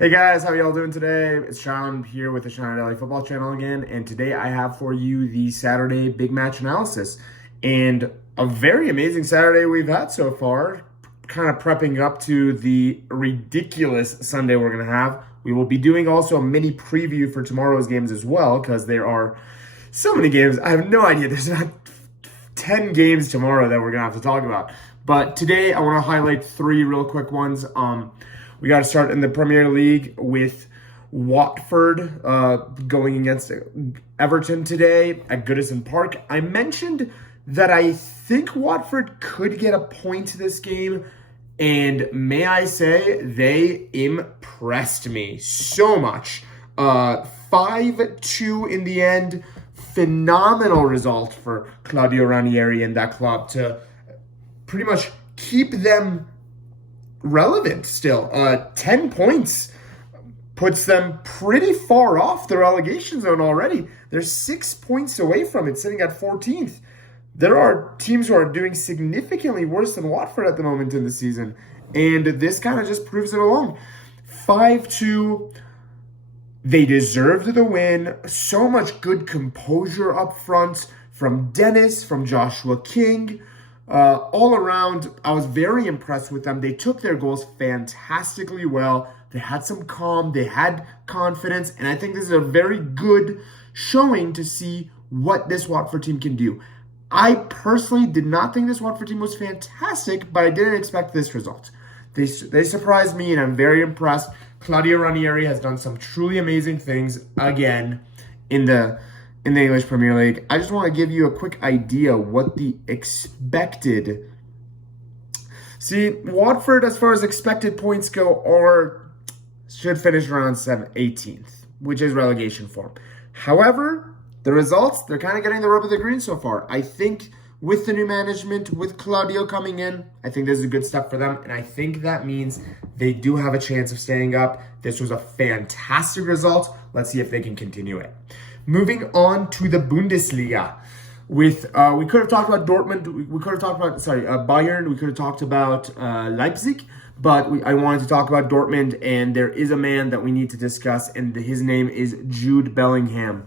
Hey guys, how y'all doing today? It's Sean here with the Sean Daily Football Channel again, and today I have for you the Saturday big match analysis. And a very amazing Saturday we've had so far, kind of prepping up to the ridiculous Sunday we're going to have. We will be doing also a mini preview for tomorrow's games as well, because there are so many games. I have no idea. There's not 10 games tomorrow that we're going to have to talk about. But today I want to highlight three real quick ones. We got to start in the Premier League with Watford going against Everton today at Goodison Park. I mentioned that I think Watford could get a point this game, and may I say, they impressed me so much. 5-2 in the end. Phenomenal result for Claudio Ranieri and that club to pretty much keep them relevant still. 10 points puts them pretty far off the relegation zone already. They're 6 points away from it, sitting at 14th. There are teams who are doing significantly worse than Watford at the moment in the season, and this kind of just proves it along. 5-2. They deserved the win. So much good composure up front from Dennis, from Joshua King. All around, I was very impressed with them. They took their goals fantastically well. They had some calm. They had confidence. And I think this is a very good showing to see what this Watford team can do. I personally did not think this Watford team was fantastic, but I didn't expect this result. They surprised me, and I'm very impressed. Claudio Ranieri has done some truly amazing things again in the English Premier League. I just want to give you a quick idea what the expected... See, Watford, as far as expected points go, should finish around 18th, which is relegation form. However, the results, they're kind of getting the rub of the green so far. I think with the new management, with Claudio coming in, I think this is a good step for them, and I think that means they do have a chance of staying up. This was a fantastic result. Let's see if they can continue it. Moving on to the Bundesliga, we could have talked about Dortmund, we could have talked about Bayern, we could have talked about Leipzig, but I wanted to talk about Dortmund, and there is a man that we need to discuss, and his name is Jude Bellingham.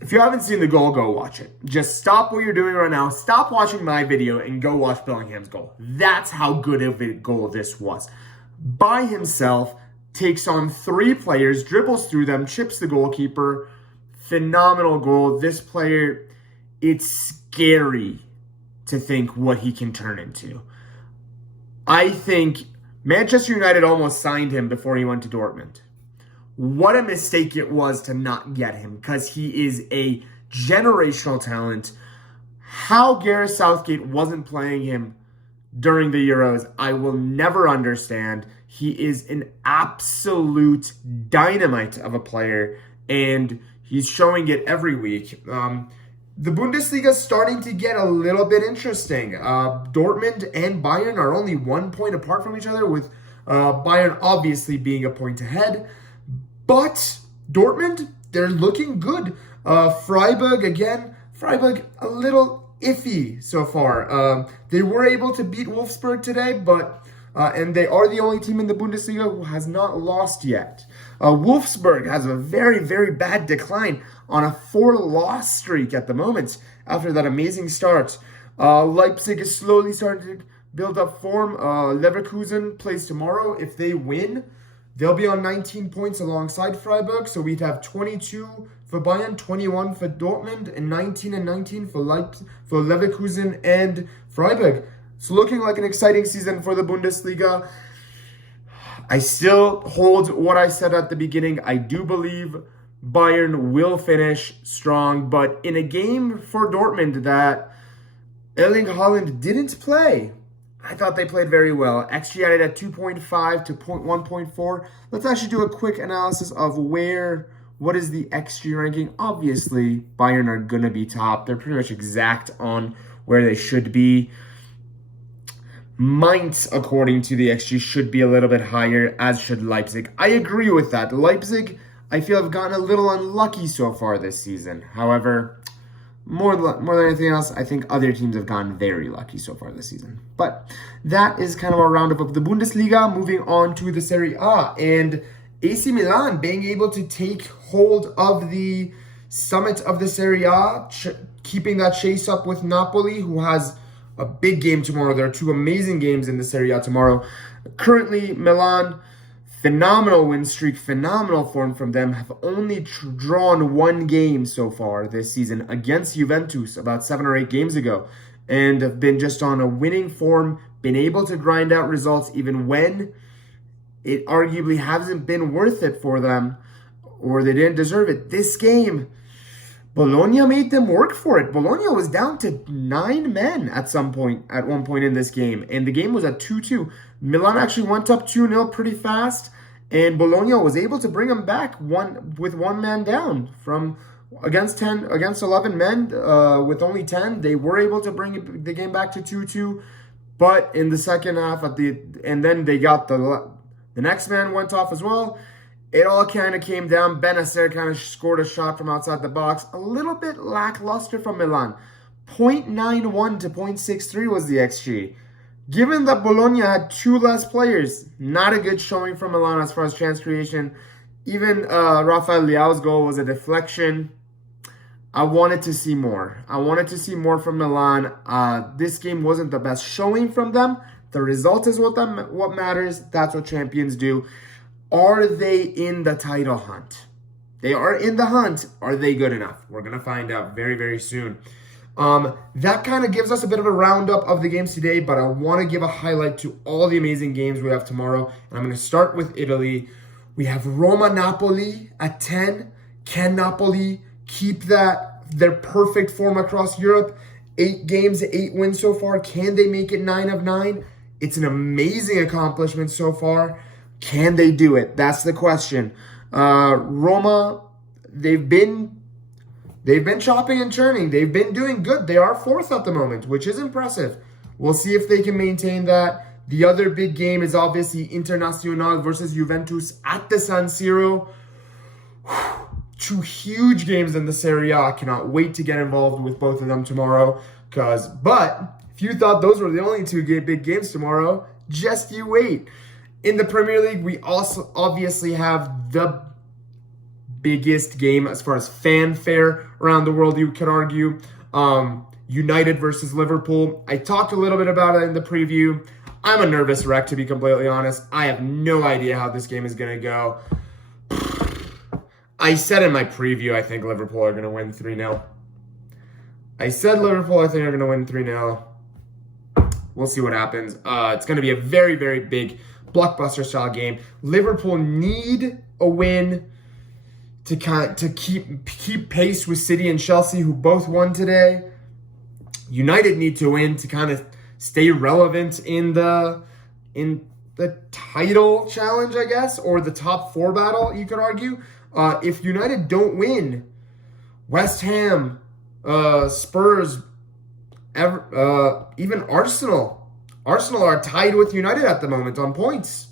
If you haven't seen the goal, go watch it. Just stop what you're doing right now, stop watching my video, and go watch Bellingham's goal. That's how good of a goal this was. By himself, takes on three players, dribbles through them, chips the goalkeeper. Phenomenal goal. This player, it's scary to think what he can turn into. I think Manchester United almost signed him before he went to Dortmund. What a mistake it was to not get him, because he is a generational talent. How Gareth Southgate wasn't playing him during the Euros, I will never understand. He is an absolute dynamite of a player, and he's showing it every week. The Bundesliga is starting to get a little bit interesting. Dortmund and Bayern are only 1 point apart from each other, with Bayern obviously being a point ahead. But Dortmund, they're looking good. Freiburg, a little iffy so far. They were able to beat Wolfsburg today, and they are the only team in the Bundesliga who has not lost yet. Wolfsburg has a very, very bad decline on a 4-loss streak at the moment after that amazing start. Leipzig is slowly starting to build up form. Leverkusen plays tomorrow. If they win, they'll be on 19 points alongside Freiburg. So we'd have 22 for Bayern, 21 for Dortmund, and 19 and 19 for Leverkusen and Freiburg. It's looking like an exciting season for the Bundesliga. I still hold what I said at the beginning. I do believe Bayern will finish strong, but in a game for Dortmund that Erling Haaland didn't play, I thought they played very well. XG added at 2.5 to 1.4. Let's actually do a quick analysis of what is the XG ranking. Obviously, Bayern are going to be top. They're pretty much exact on where they should be. Mainz, according to the XG, should be a little bit higher, as should Leipzig. I agree with that. Leipzig, I feel, have gotten a little unlucky so far this season. However, more than anything else, I think other teams have gotten very lucky so far this season. But that is kind of a roundup of the Bundesliga. Moving on to the Serie A, and AC Milan being able to take hold of the summit of the Serie A, keeping that chase up with Napoli, who has a big game tomorrow. There are two amazing games in the Serie A tomorrow. Currently, Milan, phenomenal win streak, phenomenal form from them, have only drawn one game so far this season against Juventus about 7 or 8 games ago, and have been just on a winning form, been able to grind out results even when it arguably hasn't been worth it for them or they didn't deserve it. This game, Bologna made them work for it. Bologna was down to 9 men at one point in this game, and the game was at 2-2. Milan actually went up 2-0 pretty fast, and Bologna was able to bring them back with one man down from against 11 men with only 10. They were able to bring the game back to 2-2, but in the second half and then they got the next man went off as well. It all kind of came down. Benacer kind of scored a shot from outside the box. A little bit lackluster from Milan. 0.91 to 0.63 was the XG. Given that Bologna had 2 less players, not a good showing from Milan as far as chance creation. Even Rafael Leao's goal was a deflection. I wanted to see more. I wanted to see more from Milan. This game wasn't the best showing from them. The result is what matters. That's what champions do. Are they in the title hunt? They are in the hunt. Are they good enough? We're going to find out very, very soon. That kind of gives us a bit of a roundup of the games today, but I want to give a highlight to all the amazing games we have tomorrow. And I'm going to start with Italy. We have Roma-Napoli at 10. Can Napoli keep their perfect form across Europe? 8 games, 8 wins so far. Can they make it 9 of 9? It's an amazing accomplishment so far. Can they do it? That's the question. Roma, they've been chopping and churning. They've been doing good. They are 4th at the moment, which is impressive. We'll see if they can maintain that. The other big game is obviously Internazionale versus Juventus at the San Siro. 2 huge games in the Serie A. I cannot wait to get involved with both of them tomorrow. But if you thought those were the only 2 big games tomorrow, just you wait. In the Premier League, we also obviously have the biggest game as far as fanfare around the world, you could argue. United versus Liverpool. I talked a little bit about it in the preview. I'm a nervous wreck, to be completely honest. I have no idea how this game is going to go. I said in my preview, I think Liverpool are going to win 3-0. I said Liverpool, I think, are going to win 3-0. We'll see what happens. It's going to be a very, very big blockbuster-style game. Liverpool need a win to keep pace with City and Chelsea, who both won today. United need to win to kind of stay relevant in the title challenge, I guess, or the top 4 battle, you could argue. If United don't win, West Ham, Spurs, even Arsenal are tied with United at the moment on points.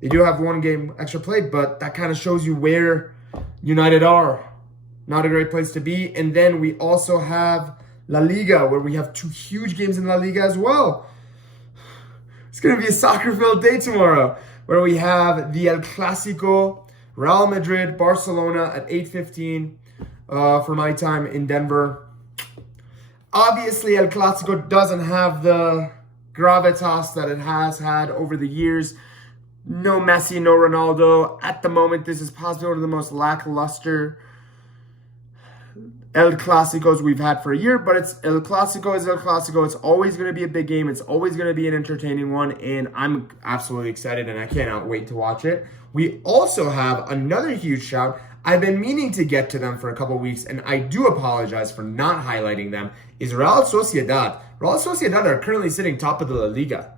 They do have 1 game extra played, but that kind of shows you where United are. Not a great place to be. And then we also have La Liga, where we have 2 huge games in La Liga as well. It's going to be a soccer-filled day tomorrow, where we have the El Clasico, Real Madrid, Barcelona at 8:15 for my time in Denver. Obviously, El Clasico doesn't have the gravitas that it has had over the years. No Messi, no Ronaldo. At the moment, this is possibly one of the most lackluster El Clasicos we've had for a year, but El Clasico is El Clasico. It's always going to be a big game. It's always going to be an entertaining one, and I'm absolutely excited, and I cannot wait to watch it. We also have another huge shout. I've been meaning to get to them for a couple weeks, and I do apologize for not highlighting them, is Real Sociedad. Real Sociedad are currently sitting top of the La Liga.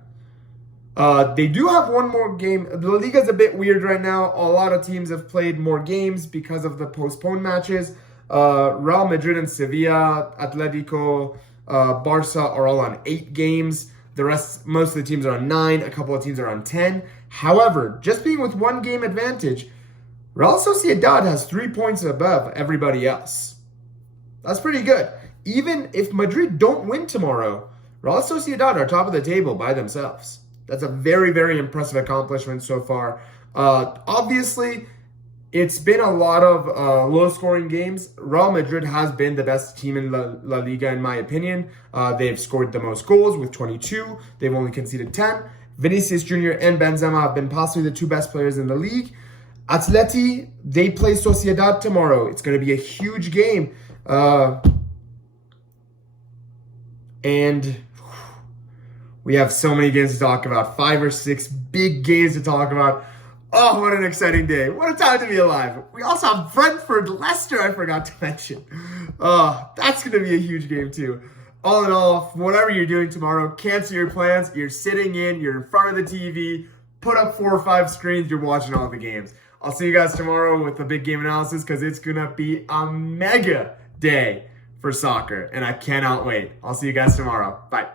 They do have 1 more game. The La Liga is a bit weird right now. A lot of teams have played more games because of the postponed matches. Real Madrid and Sevilla, Atletico, Barca are all on 8 games. Most of the teams are on 9. A couple of teams are on 10. However, just being with 1 game advantage, Real Sociedad has 3 points above everybody else. That's pretty good. Even if Madrid don't win tomorrow, Real Sociedad are top of the table by themselves. That's a very, very impressive accomplishment so far. Obviously, it's been a lot of low-scoring games. Real Madrid has been the best team in La Liga, in my opinion. They've scored the most goals with 22. They've only conceded 10. Vinicius Jr. and Benzema have been possibly the two best players in the league. Atleti, they play Sociedad tomorrow. It's going to be a huge game. And we have so many games to talk about. 5 or 6 big games to talk about. Oh, what an exciting day. What a time to be alive. We also have Brentford-Leicester, I forgot to mention. Oh, that's going to be a huge game too. All in all, whatever you're doing tomorrow, cancel your plans. You're sitting you're in front of the TV, put up 4 or 5 screens, you're watching all the games. I'll see you guys tomorrow with the big game analysis because it's going to be a mega day for soccer, and I cannot wait. I'll see you guys tomorrow. Bye.